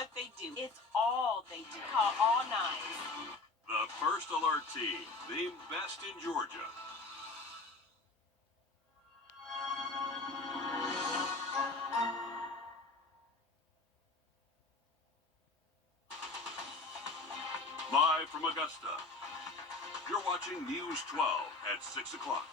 what they do. It's all they do. Call all nines. The First Alert team, the best in Georgia. Live from Augusta, you're watching News 12 at 6 o'clock.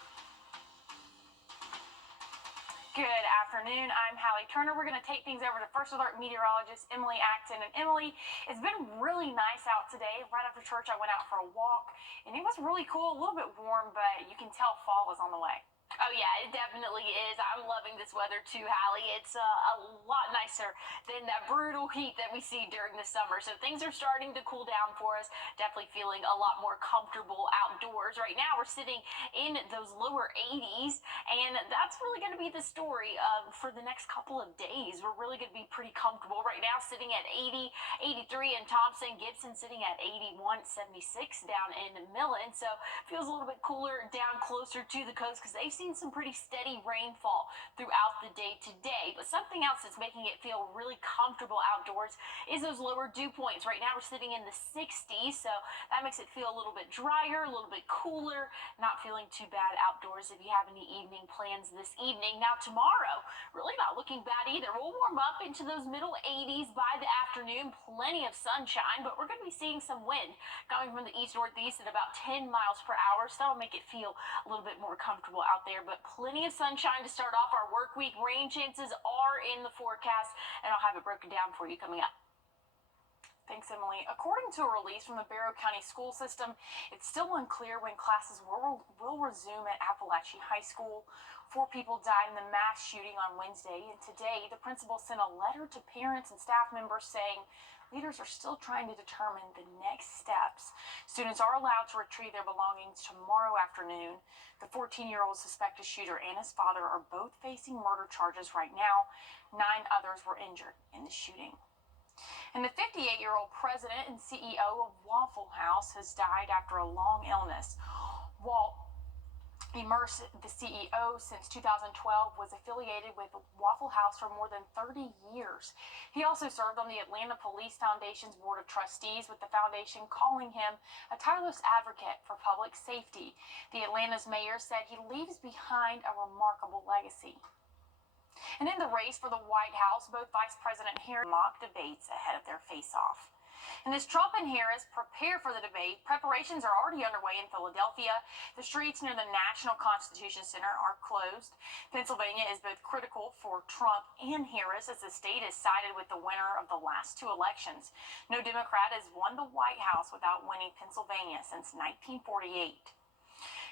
Good afternoon. I'm Hallie Turner. We're going to take things over to First Alert meteorologist Emily Acton. And Emily, it's been really nice out today. Right after church, I went out for a walk, and it was really cool, a little bit warm, but you can tell fall is on the way. Oh, yeah, it definitely is. I'm loving this weather, too, Hallie. It's a lot nicer than that brutal heat that we see during the summer. So things are starting to cool down for us. Definitely feeling a lot more comfortable outdoors. Right now, we're sitting in those lower 80s, and that's really going to be the story for the next couple of days. We're really going to be pretty comfortable. Right now, sitting at 80, 83 in Thompson, Gibson sitting at 81, 76 down in Millen. So feels a little bit cooler down closer to the coast because they've seen some pretty steady rainfall throughout the day today. But something else that's making it feel really comfortable outdoors is those lower dew points. Right now we're sitting in the 60s, so that makes it feel a little bit drier, a little bit cooler, not feeling too bad outdoors if you have any evening plans this evening. Now tomorrow, really not looking bad either. We'll warm up into those middle 80s by the afternoon, plenty of sunshine, but we're going to be seeing some wind coming from the east-northeast at about 10 miles per hour, so that'll make it feel a little bit more comfortable out there. But plenty of sunshine to start off our work week. Rain chances are in the forecast, and I'll have it broken down for you coming up. Thanks, Emily. According to a release from the Barrow County School System, it's still unclear when classes will resume at Appalachia High School. 4 people died in the mass shooting on Wednesday, and today the principal sent a letter to parents and staff members saying leaders are still trying to determine the next steps. Students are allowed to retrieve their belongings tomorrow afternoon. The 14-year-old suspected shooter and his father are both facing murder charges right now. 9 others were injured in the shooting. And the 58-year-old president and CEO of Waffle House has died after a long illness. Walt Immerse, the CEO since 2012, was affiliated with Waffle House for more than 30 years. He also served on the Atlanta Police Foundation's Board of Trustees, with the foundation calling him a tireless advocate for public safety. The Atlanta's mayor said he leaves behind a remarkable legacy. And in the race for the White House, both Vice President Harris mock debates ahead of their face-off. And as Trump and Harris prepare for the debate, preparations are already underway in Philadelphia. The streets near the National Constitution Center are closed. Pennsylvania is both critical for Trump and Harris, as the state is sided with the winner of the last 2 elections. No Democrat has won the White House without winning Pennsylvania since 1948.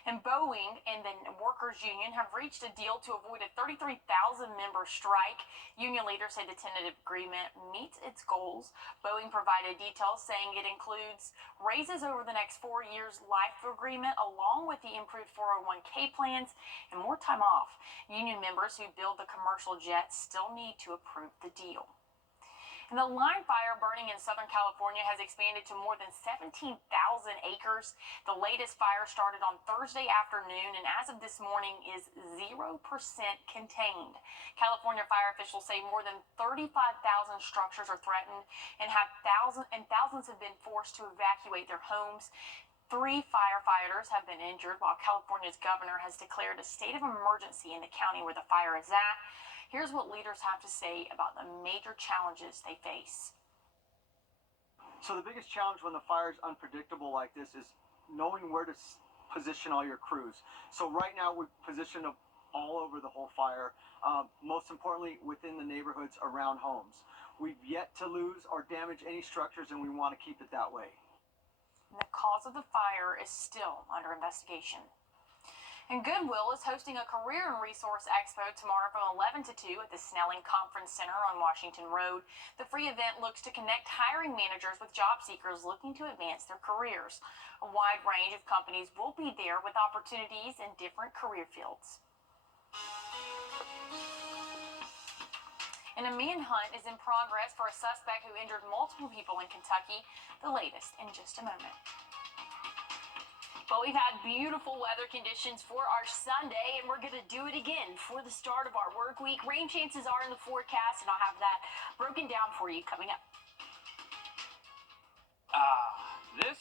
And Boeing and the workers' union have reached a deal to avoid a 33,000-member strike. Union leaders say the tentative agreement meets its goals. Boeing provided details saying it includes raises over the next 4 years' life agreement, along with the improved 401k plans and more time off. Union members who build the commercial jets still need to approve the deal. And the line fire burning in Southern California has expanded to more than 17,000 acres. The latest fire started on Thursday afternoon, and as of this morning is 0% contained. California fire officials say more than 35,000 structures are threatened and thousands have been forced to evacuate their homes. 3 firefighters have been injured, while California's governor has declared a state of emergency in the county where the fire is at. Here's what leaders have to say about the major challenges they face. So the biggest challenge when the fire is unpredictable like this is knowing where to position all your crews. So right now we position them all over the whole fire, most importantly within the neighborhoods around homes. We've yet to lose or damage any structures, and we want to keep it that way. And the cause of the fire is still under investigation. And Goodwill is hosting a Career and Resource Expo tomorrow from 11 to 2 at the Snelling Conference Center on Washington Road. The free event looks to connect hiring managers with job seekers looking to advance their careers. A wide range of companies will be there with opportunities in different career fields. And a manhunt is in progress for a suspect who injured multiple people in Kentucky. The latest in just a moment. But we've had beautiful weather conditions for our Sunday, and we're going to do it again for the start of our work week. Rain chances are in the forecast, and I'll have that broken down for you coming up. This.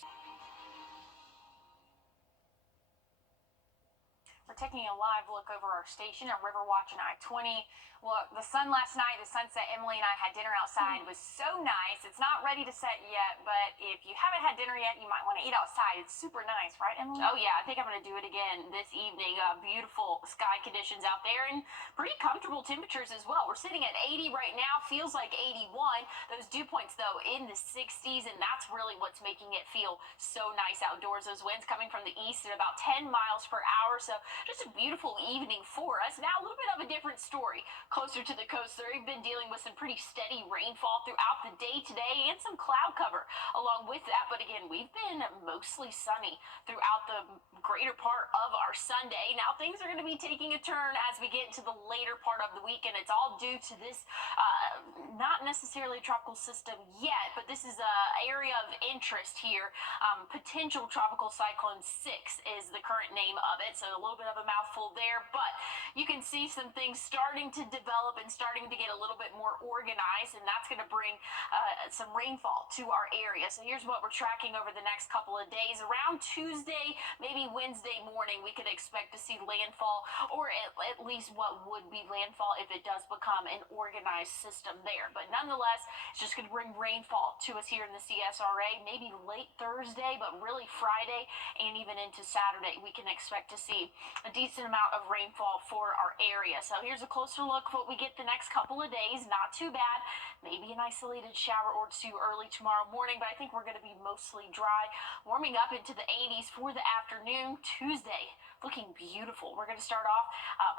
We're taking a live look over our station at Riverwatch and I-20. Look, the sun last night, the sunset, Emily and I had dinner outside. It was so nice. It's not ready to set yet, but if you haven't had dinner yet, you might want to eat outside. It's super nice, right, Emily? Oh yeah, I think I'm going to do it again this evening. Beautiful sky conditions out there and pretty comfortable temperatures as well. We're sitting at 80 right now, feels like 81. Those dew points though in the 60s, and that's really what's making it feel so nice outdoors. Those winds coming from the east at about 10 miles per hour, so just a beautiful evening for us. Now a little bit of a different story. Closer to the coast, they've been dealing with some pretty steady rainfall throughout the day today and some cloud cover along with that. But again, we've been mostly sunny throughout the greater part of our Sunday. Now things are going to be taking a turn as we get into the later part of the week, and it's all due to this not necessarily a tropical system yet, but this is an area of interest here. Potential tropical cyclone 6 is the current name of it, so a little bit of a mouthful there, but you can see some things starting to develop and starting to get a little bit more organized, and that's going to bring some rainfall to our area. So here's what we're tracking over the next couple of days. Around Tuesday, maybe Wednesday morning, we could expect to see landfall, or at least what would be landfall if it does become an organized system there. But nonetheless, it's just going to bring rainfall to us here in the CSRA, maybe late Thursday, but really Friday and even into Saturday, we can expect to see a decent amount of rainfall for our area. So here's a closer look at what we get the next couple of days. Not too bad. Maybe an isolated shower or two early tomorrow morning, but I think we're going to be mostly dry. Warming up into the 80s for the afternoon. Tuesday looking beautiful. We're going to start off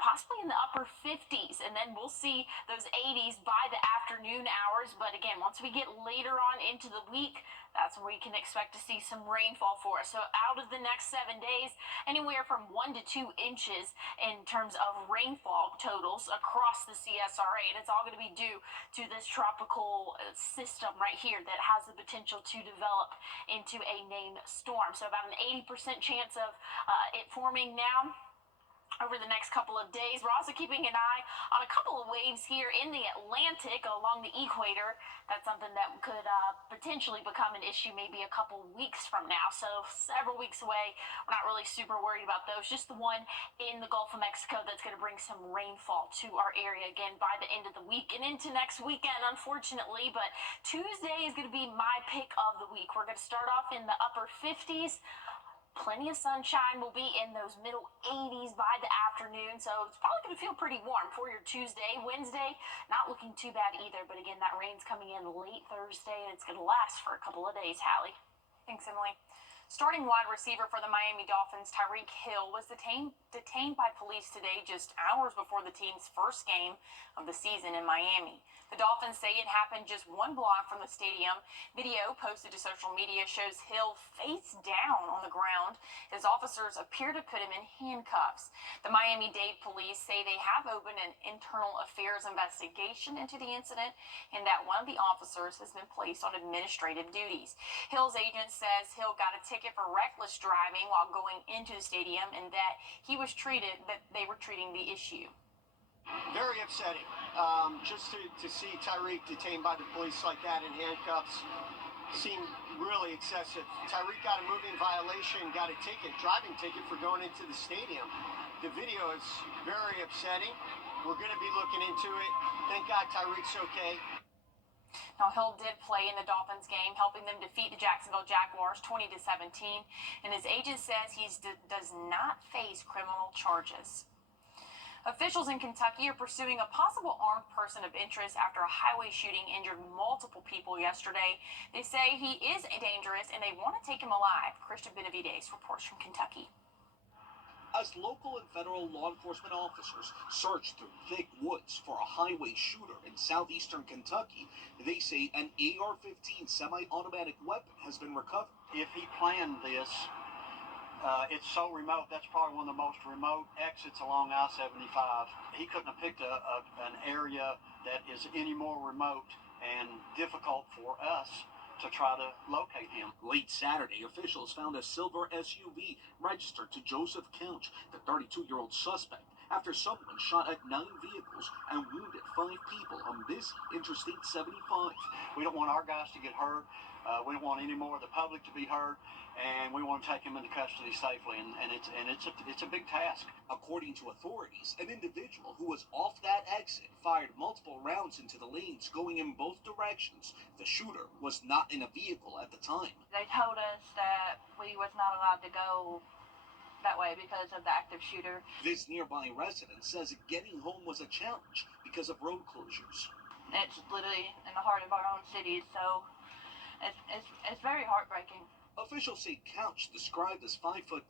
possibly in the upper 50s, and then we'll see those 80s by the afternoon hours. But again, once we get later on into the week, that's where we can expect to see some rainfall for us. So out of the next 7 days, anywhere from 1 to 2 inches in terms of rainfall totals across the CSRA. And it's all going to be due to this tropical system right here that has the potential to develop into a named storm. So about an 80% chance of it forming now over the next couple of days. We're also keeping an eye on a couple of waves here in the Atlantic along the equator. That's something that could potentially become an issue maybe a couple weeks from now. So several weeks away. We're not really super worried about those. Just the one in the Gulf of Mexico that's going to bring some rainfall to our area again by the end of the week and into next weekend, unfortunately. But Tuesday is going to be my pick of the week. We're going to start off in the upper 50s. Plenty of sunshine. Will be in those middle 80s by the afternoon, so it's probably going to feel pretty warm for your Tuesday. Wednesday, not looking too bad either, but again, that rain's coming in late Thursday, and it's going to last for a couple of days, Hallie. Thanks, Emily. Starting wide receiver for the Miami Dolphins, Tyreek Hill, was detained by police today just hours before the team's first game of the season in Miami. The Dolphins say it happened just one block from the stadium. Video posted to social media shows Hill face down on the ground as officers appear to put him in handcuffs. The Miami-Dade police say they have opened an internal affairs investigation into the incident and that one of the officers has been placed on administrative duties. Hill's agent says Hill got a ticket for reckless driving while going into the stadium and that they were treating the issue. Very upsetting. Just to see Tyreek detained by the police like that in handcuffs seemed really excessive. Tyreek got a moving violation, got a driving ticket for going into the stadium. The video is very upsetting. We're going to be looking into it. Thank God Tyreek's okay. Now, Hill did play in the Dolphins game, helping them defeat the Jacksonville Jaguars 20-17, and his agent says he does not face criminal charges. Officials in Kentucky are pursuing a possible armed person of interest after a highway shooting injured multiple people yesterday. They say he is dangerous and they want to take him alive. Christian Benavides reports from Kentucky. As local and federal law enforcement officers search through thick woods for a highway shooter in southeastern Kentucky, they say an AR-15 semi-automatic weapon has been recovered. If he planned this, it's so remote. That's probably one of the most remote exits along I-75. He couldn't have picked an area that is any more remote and difficult for us to try to locate him. Late Saturday, officials found a silver SUV registered to Joseph Couch, the 32-year-old suspect. after someone shot at 9 vehicles and wounded 5 people on this Interstate 75. We don't want our guys to get hurt. We don't want any more of the public to be hurt, and we want to take them into custody safely. And it's a big task. According to authorities, an individual who was off that exit fired multiple rounds into the lanes going in both directions. The shooter was not in a vehicle at the time. They told us that we was not allowed to go that way because of the active shooter. This nearby resident says getting home was a challenge because of road closures. It's literally in the heart of our own city, so it's very heartbreaking. Officials say Couch, described as 5'10"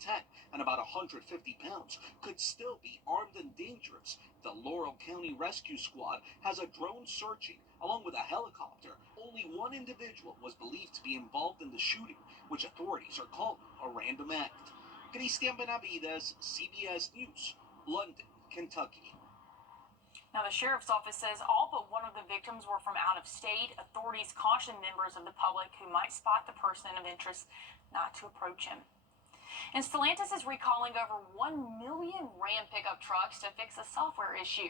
and about 150 pounds, could still be armed and dangerous. The Laurel County Rescue Squad has a drone searching, along with a helicopter. Only one individual was believed to be involved in the shooting, which authorities are calling a random act. Cristian Benavides, CBS News, London, Kentucky. Now, the sheriff's office says all but one of the victims were from out of state. Authorities caution members of the public who might spot the person of interest not to approach him. And Stellantis is recalling over 1 million Ram pickup trucks to fix a software issue.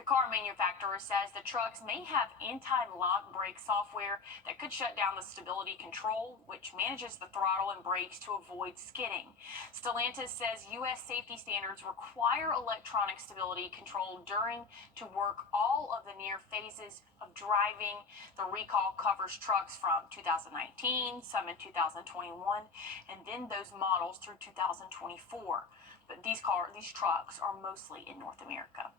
The car manufacturer says the trucks may have anti-lock brake software that could shut down the stability control, which manages the throttle and brakes to avoid skidding. Stellantis says U.S. safety standards require electronic stability control during to work all of the near phases of driving. The recall covers trucks from 2019, some in 2021, and then those models through 2024. But these trucks are mostly in North America.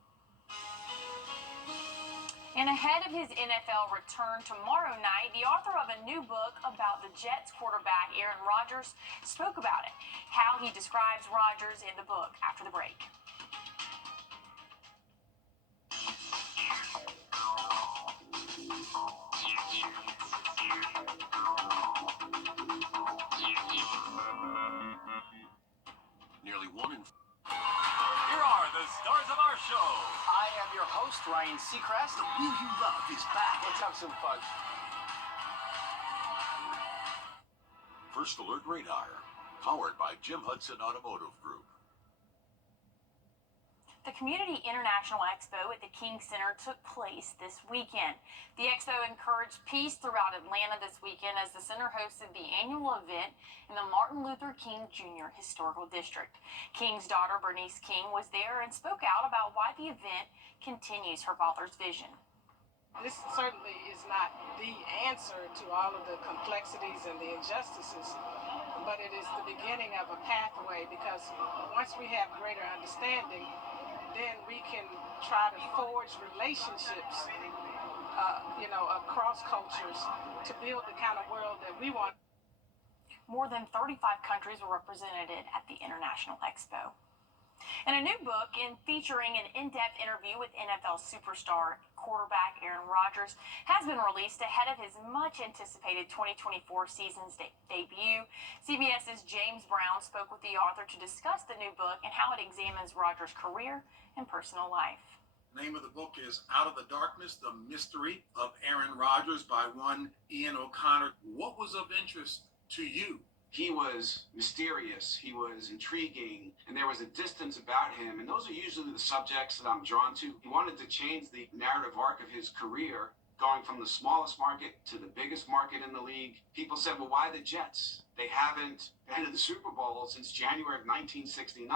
And ahead of his NFL return tomorrow night, the author of a new book about the Jets quarterback Aaron Rodgers spoke about it, how he describes Rodgers in the book after the break. Nearly 1 in... Here are the stars of our show. I am your host, Ryan Seacrest. The Wheel You Love is back. Let's have some fun. First Alert Radar, powered by Jim Hudson Automotive Group. The Community International Expo at the King Center took place this weekend. The expo encouraged peace throughout Atlanta this weekend as the center hosted the annual event in the Martin Luther King Jr. Historical District. King's daughter, Bernice King, was there and spoke out about why the event continues her father's vision. This certainly is not the answer to all of the complexities and the injustices, but it is the beginning of a pathway, because once we have greater understanding, then we can try to forge relationships, across cultures to build the kind of world that we want. More than 35 countries were represented at the International Expo. And a new book featuring an in-depth interview with NFL superstar quarterback Aaron Rodgers has been released ahead of his much-anticipated 2024 season's debut. CBS's James Brown spoke with the author to discuss the new book and how it examines Rodgers' career and personal life. The name of the book is Out of the Darkness, The Mystery of Aaron Rodgers by one Ian O'Connor. What was of interest to you? He was mysterious, he was intriguing, and there was a distance about him, and those are usually the subjects that I'm drawn to. He wanted to change the narrative arc of his career, going from the smallest market to the biggest market in the league. People said, well, why the Jets? They haven't been to the Super Bowl since January of 1969,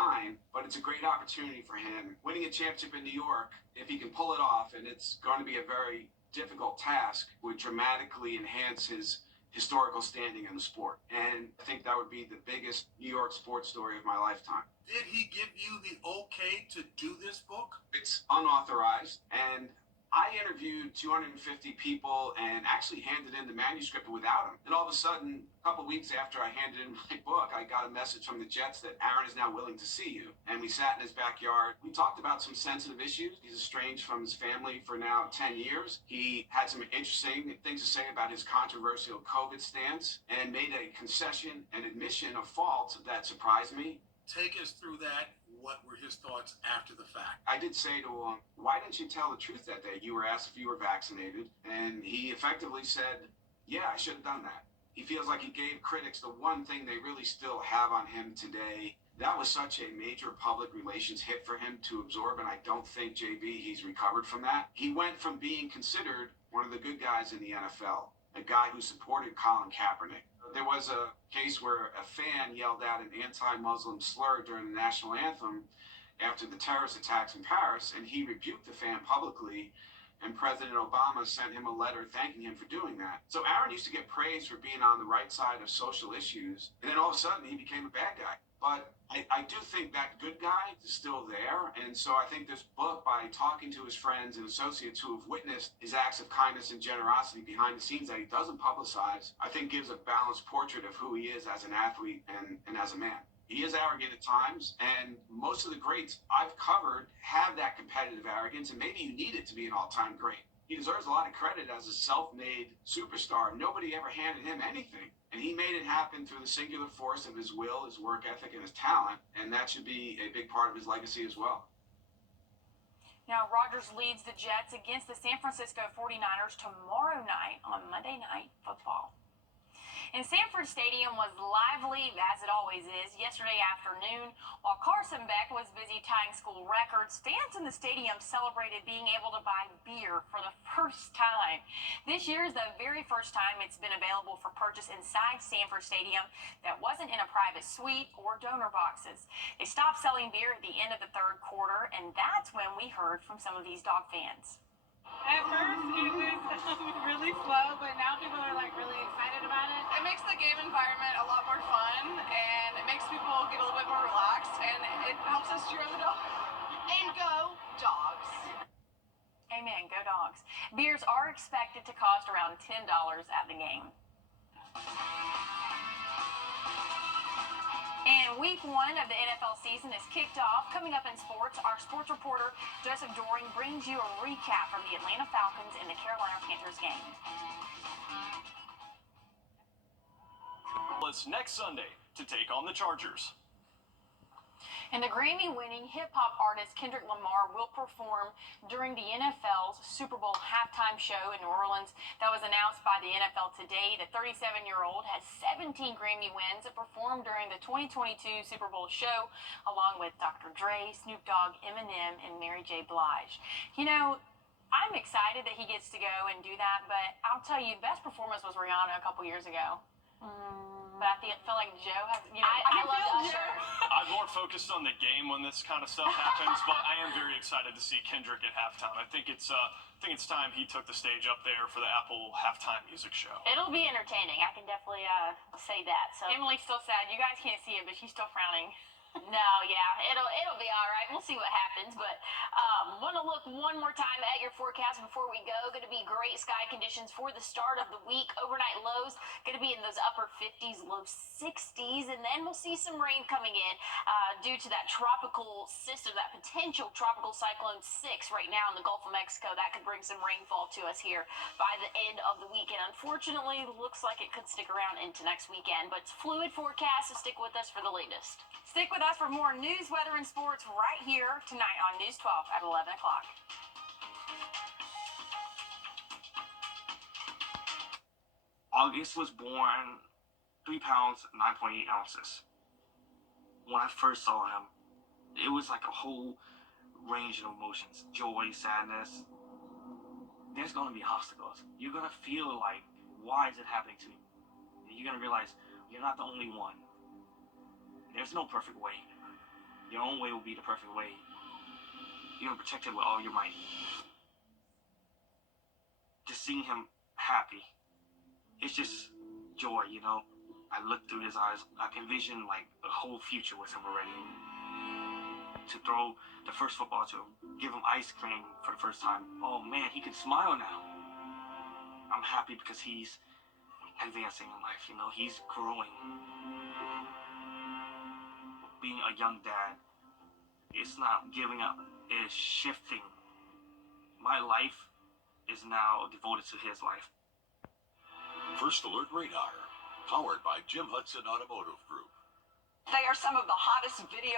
but it's a great opportunity for him. Winning a championship in New York, if he can pull it off, and it's going to be a very difficult task, would dramatically enhance his historical standing in the sport. And I think that would be the biggest New York sports story of my lifetime. Did he give you the okay to do this book? It's unauthorized, and I interviewed 250 people and actually handed in the manuscript without him. And all of a sudden, a couple weeks after I handed in my book, I got a message from the Jets that Aaron is now willing to see you. And we sat in his backyard. We talked about some sensitive issues. He's estranged from his family for now 10 years. He had some interesting things to say about his controversial COVID stance and made a concession and admission of fault that surprised me. Take us through that. What were his thoughts after the fact? I did say to him, why didn't you tell the truth that day? You were asked if you were vaccinated, and he effectively said, yeah, I should have done that. He feels like he gave critics the one thing they really still have on him today, That was such a major public relations hit for him to absorb, and I don't think he's recovered from that. He went from being considered one of the good guys in the NFL, a guy who supported Colin Kaepernick. There was a case where a fan yelled out an anti-Muslim slur during the national anthem after the terrorist attacks in Paris, and he rebuked the fan publicly, and President Obama sent him a letter thanking him for doing that. So Aaron used to get praised for being on the right side of social issues, and then all of a sudden he became a bad guy. But I do think that good guy is still there, and so I think this book, by talking to his friends and associates who have witnessed his acts of kindness and generosity behind the scenes that he doesn't publicize, I think gives a balanced portrait of who he is as an athlete and as a man. He is arrogant at times, and most of the greats I've covered have that competitive arrogance, and maybe you need it to be an all-time great. He deserves a lot of credit as a self-made superstar. Nobody ever handed him anything, and he made it happen through the singular force of his will, his work ethic, and his talent, and that should be a big part of his legacy as well. Now, Rodgers leads the Jets against the San Francisco 49ers tomorrow night on Monday Night Football. And Sanford Stadium was lively, as it always is, yesterday afternoon. While Carson Beck was busy tying school records, fans in the stadium celebrated being able to buy beer for the first time. This year is the very first time it's been available for purchase inside Sanford Stadium that wasn't in a private suite or donor boxes. They stopped selling beer at the end of the third quarter, and that's when we heard from some of these Dog fans. At first, it was really slow, but now people are really excited about it. It makes the game environment a lot more fun, and it makes people get a little bit more relaxed, and it helps us cheer on the Dogs. And go Dogs! Amen, go Dogs. Beers are expected to cost around $10 at the game. And week one of the NFL season is kicked off. Coming up in sports, our sports reporter Joseph Doring brings you a recap from the Atlanta Falcons and the Carolina Panthers game. It's next Sunday to take on the Chargers. And the Grammy-winning hip-hop artist Kendrick Lamar will perform during the NFL's Super Bowl halftime show in New Orleans. That was announced by the NFL today. The 37-year-old has 17 Grammy wins and performed during the 2022 Super Bowl show, along with Dr. Dre, Snoop Dogg, Eminem, and Mary J. Blige. You know, I'm excited that he gets to go and do that, but I'll tell you, best performance was Rihanna a couple years ago. But I feel like Joe has, I love Usher. I'm more focused on the game when this kind of stuff happens, but I am very excited to see Kendrick at halftime. I think it's time he took the stage up there for the Apple halftime music show. It'll be entertaining. I can definitely say that. So Emily's still sad. You guys can't see it, but she's still frowning. No, yeah, it'll be all right. We'll see what happens, but want to look one more time at your forecast before we go. Going to be great sky conditions for the start of the week. Overnight lows going to be in those upper 50s, low 60s, and then we'll see some rain coming in due to that tropical system, that potential tropical cyclone 6 right now in the Gulf of Mexico. That could bring some rainfall to us here by the end of the weekend. Unfortunately, looks like it could stick around into next weekend, but it's fluid forecast, so stick with us for the latest. Stick with us for more news, weather, and sports right here tonight on News 12 at 11 o'clock. August was born 3 pounds, 9.8 ounces. When I first saw him, it was like a whole range of emotions. Joy, sadness. There's going to be obstacles. You're going to feel like, why is it happening to me? You're going to realize you're not the only one. There's no perfect way. Your own way will be the perfect way. You're gonna protect it with all your might. Just seeing him happy, it's just joy, you know? I look through his eyes, I can envision like a whole future with him already. To throw the first football to him, give him ice cream for the first time. Oh man, he can smile now. I'm happy because he's advancing in life, you know? He's growing. Being a young dad, it's not giving up, it's shifting. My life is now devoted to his life. First Alert Radar, powered by Jim Hudson Automotive Group. They are some of the hottest videos